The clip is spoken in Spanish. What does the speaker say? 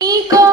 Nico.